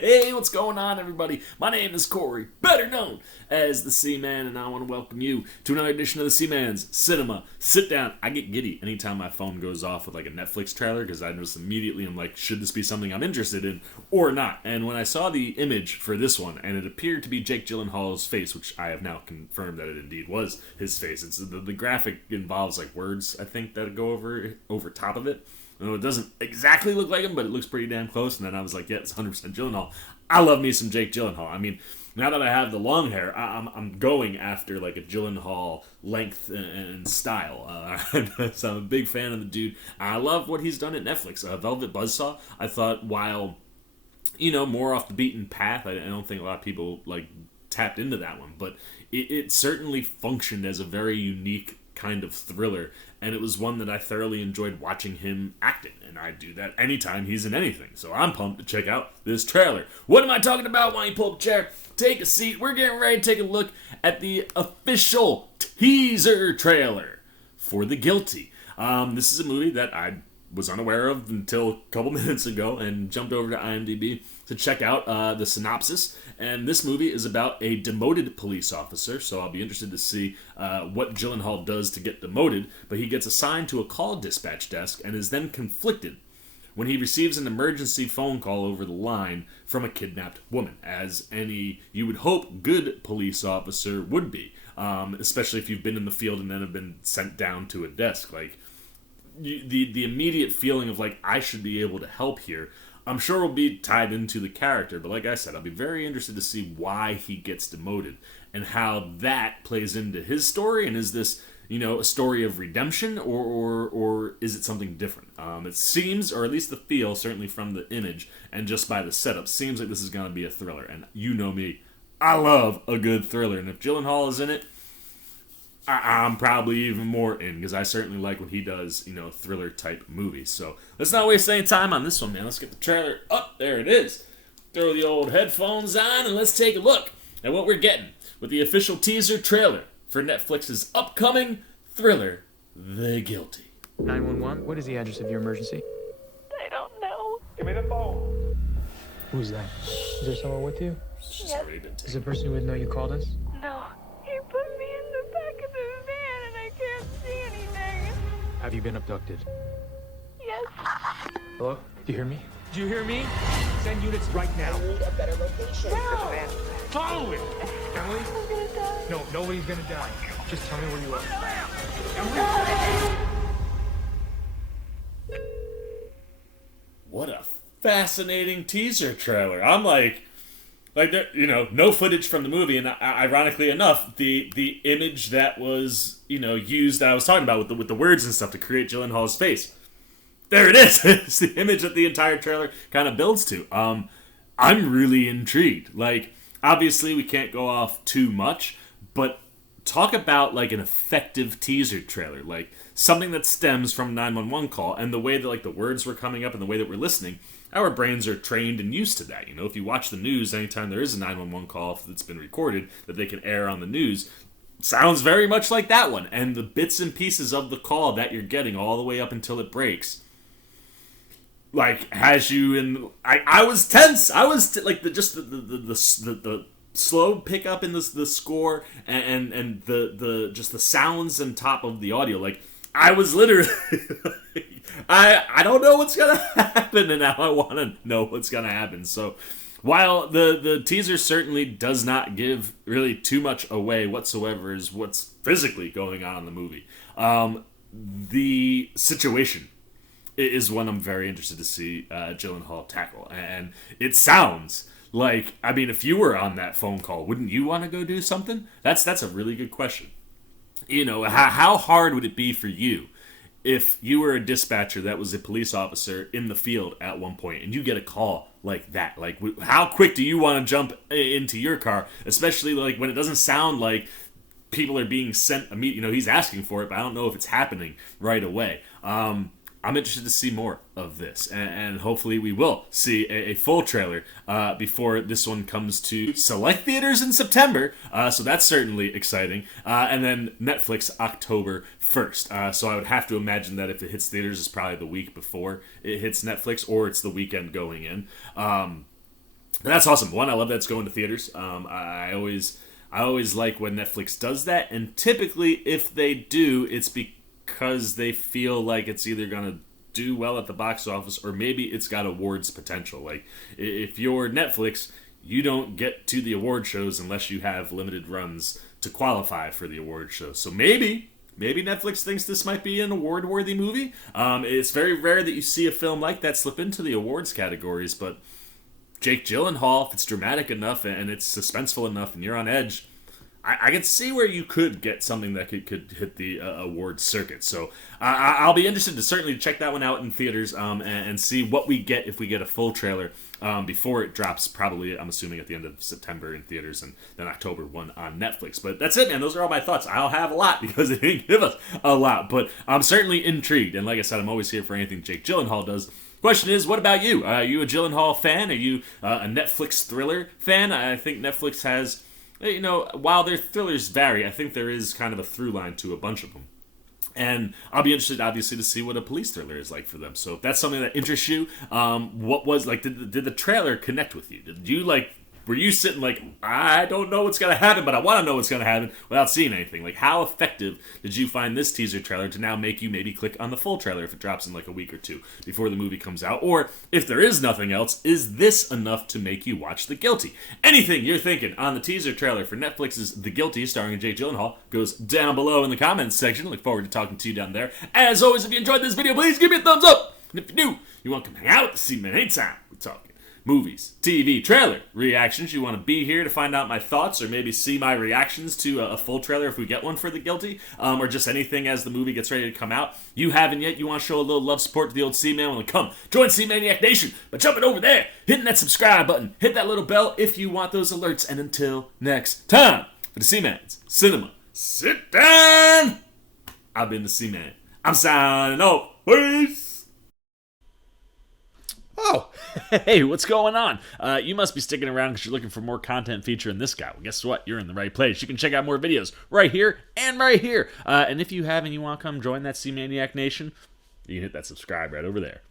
Hey, what's going on, everybody? My name is Corey, better known as the Seaman, and I want to welcome you to another edition of the Seaman's Cinema Sit Down. I get giddy anytime my phone goes off with like a Netflix trailer because I notice immediately I'm like, should this be something I'm interested in or not? And when I saw the image for this one, and it appeared to be Jake Gyllenhaal's face, which I have now confirmed that it indeed was his face. It's the graphic involves like words, I think, that go over top of it. It doesn't exactly look like him, but it looks pretty damn close. And then I was like, yeah, it's 100% Gyllenhaal. I love me some Jake Gyllenhaal. I mean, now that I have the long hair, I'm going after like a Gyllenhaal length and style. So I'm a big fan of the dude. I love what he's done at Netflix. Velvet Buzzsaw, I thought, while, more off the beaten path, I don't think a lot of people like tapped into that one. But it certainly functioned as a very unique kind of thriller, and it was one that I thoroughly enjoyed watching him act in, and I do that anytime he's in anything, so I'm pumped to check out this trailer. What am I talking about? Why don't you pull up a chair, take a seat, we're getting ready to take a look at the official teaser trailer for The Guilty. This is a movie that I was unaware of until a couple minutes ago and jumped over to IMDb to check out the synopsis. And this movie is about a demoted police officer, so I'll be interested to see what Gyllenhaal does to get demoted, but he gets assigned to a call dispatch desk and is then conflicted when he receives an emergency phone call over the line from a kidnapped woman, as any, you would hope, good police officer would be, especially if you've been in the field and then have been sent down to a desk. Like, the immediate feeling of like, I should be able to help here, I'm sure will be tied into the character, but like I said, I'll be very interested to see why he gets demoted and how that plays into his story. And is this, a story of redemption, or is it something different? It seems, or at least the feel, certainly from the image and just by the setup, seems like this is going to be a thriller. And you know me, I love a good thriller, and if Gyllenhaal is in it, I'm probably even more in, because I certainly like when he does, thriller-type movies. So let's not waste any time on this one, man. Let's get the trailer up. There it is. Throw the old headphones on, and let's take a look at what we're getting with the official teaser trailer for Netflix's upcoming thriller, The Guilty. 911, what is the address of your emergency? I don't know. Give me the phone. Who's that? Is there someone with you? She's Yes. already been Is taken. the person who would know you called us? No. He put me in the back of the van and I can't see anything. Have you been abducted? Yes. Hello? Do you hear me? Do you hear me? Send units right now. Need a better location. Follow it! Emily? I'm gonna die. No, nobody's gonna die. Just tell me where you are. What a fascinating teaser trailer. I'm like there, no footage from the movie, and ironically enough, the image that was, used, that I was talking about with the words and stuff to create Gyllenhaal's face. There it is. It's the image that the entire trailer kind of builds to. I'm really intrigued. Like, obviously we can't go off too much, but talk about like an effective teaser trailer, like something that stems from 911 call, and the way that like the words were coming up and the way that we're listening, our brains are trained and used to that. If you watch the news, anytime there is a 911 call that's been recorded that they can air on the news, sounds very much like that one. And the bits and pieces of the call that you're getting all the way up until it breaks, like, has you in. I was tense. I was like the slow pickup in the score and the just the sounds on top of the audio. Like, I was literally I don't know what's gonna happen, and now I want to know what's gonna happen. So while the teaser certainly does not give really too much away whatsoever is what's physically going on in the movie, the situation is one I'm very interested to see Gyllenhaal tackle. And it sounds like, I mean, if you were on that phone call, wouldn't you want to go do something? That's a really good question. How hard would it be for you if you were a dispatcher that was a police officer in the field at one point and you get a call like that? Like, how quick do you want to jump into your car, especially like when it doesn't sound like people are being sent immediately? He's asking for it, but I don't know if it's happening right away. I'm interested to see more of this, and hopefully we will see a full trailer before this one comes to select theaters in September, so that's certainly exciting, and then Netflix October 1st, so I would have to imagine that if it hits theaters, it's probably the week before it hits Netflix, or it's the weekend going in. But that's awesome. One, I love that it's going to theaters. I always like when Netflix does that, and typically, if they do, it's because they feel like it's either gonna do well at the box office, or maybe it's got awards potential. Like, if you're Netflix, you don't get to the award shows unless you have limited runs to qualify for the award shows. So maybe Netflix thinks this might be an award-worthy movie. It's very rare that you see a film like that slip into the awards categories, but Jake Gyllenhaal, if it's dramatic enough and it's suspenseful enough and you're on edge, I can see where you could get something that could hit the award circuit. So I'll be interested to certainly check that one out in theaters and see what we get if we get a full trailer before it drops, probably, I'm assuming, at the end of September in theaters and then October 1 on Netflix. But that's it, man. Those are all my thoughts. I'll have a lot because they didn't give us a lot. But I'm certainly intrigued. And like I said, I'm always here for anything Jake Gyllenhaal does. Question is, what about you? Are you a Gyllenhaal fan? Are you a Netflix thriller fan? I think Netflix has, while their thrillers vary, I think there is kind of a through line to a bunch of them. And I'll be interested, obviously, to see what a police thriller is like for them. So if that's something that interests you, what was, like, did the trailer connect with you? Did you, like, were you sitting like, I don't know what's going to happen, but I want to know what's going to happen without seeing anything? Like, how effective did you find this teaser trailer to now make you maybe click on the full trailer if it drops in like a week or two before the movie comes out? Or if there is nothing else, is this enough to make you watch The Guilty? Anything you're thinking on the teaser trailer for Netflix's The Guilty, starring Jake Gyllenhaal, goes down below in the comments section. Look forward to talking to you down there. As always, if you enjoyed this video, please give me a thumbs up. And if you do, you want to come hang out with the C-Man anytime we're talking movies, TV, trailer reactions. You want to be here to find out my thoughts or maybe see my reactions to a full trailer if we get one for The Guilty, or just anything as the movie gets ready to come out. You haven't yet. You want to show a little love support to the old C-Man? Well, come join C-Maniac Nation by jumping over there, hitting that subscribe button, hit that little bell if you want those alerts. And until next time, for the C-Man's Cinema Sit Down, I've been the C-Man. I'm signing off. Peace. Oh, hey, what's going on? You must be sticking around because you're looking for more content featuring this guy. Well, guess what? You're in the right place. You can check out more videos right here and right here. And if you have and you want to come join that C-Maniac Nation, you can hit that subscribe right over there.